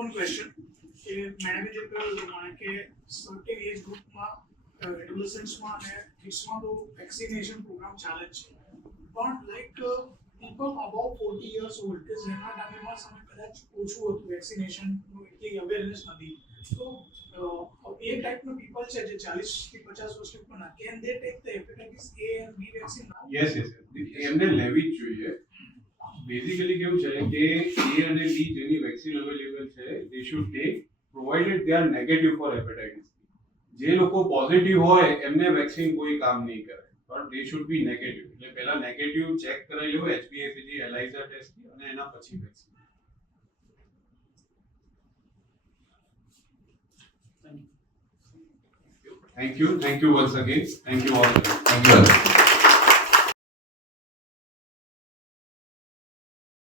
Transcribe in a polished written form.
one question. કે મેડમે જે કહ્યું પ્રમાણે કે સર્ટેન એજ ગ્રુપમાં એડોલેસન્ટ્સમાં અને કિડ્સમાં તો વેક્સિનેશન પ્રોગ્રામ ચાલે જ છે, પણ like people about 40 years old કે જેના ટાઈમમાં સમય કદાચ ઓછું હતું, વેક્સિનેશનનું એટલી અવેરનેસ નથી, તો એ ટાઈપના પીપલ છે જે 40 થી 50 વર્ષ ઉપરના, can they take the hepatitis A and B vaccine now? Yes એમને લેવી જ જોઈએ. બેઝિકલી કેવું છે કે A અને B જેની વેક્સિન અવેલેબલ છે they should take provided they are negative for hepatitis B. જે લોકો પોઝિટિવ હોય એમને વેક્સિન કોઈ કામ નહીં કરે, પણ they should be negative. એટલે પહેલા નેગેટિવ ચેક કરાવી લેવું HbA1c ELISA ટેસ્ટ અને એના પછી vaccine. Thank you once again. Thank you all. Thank you all.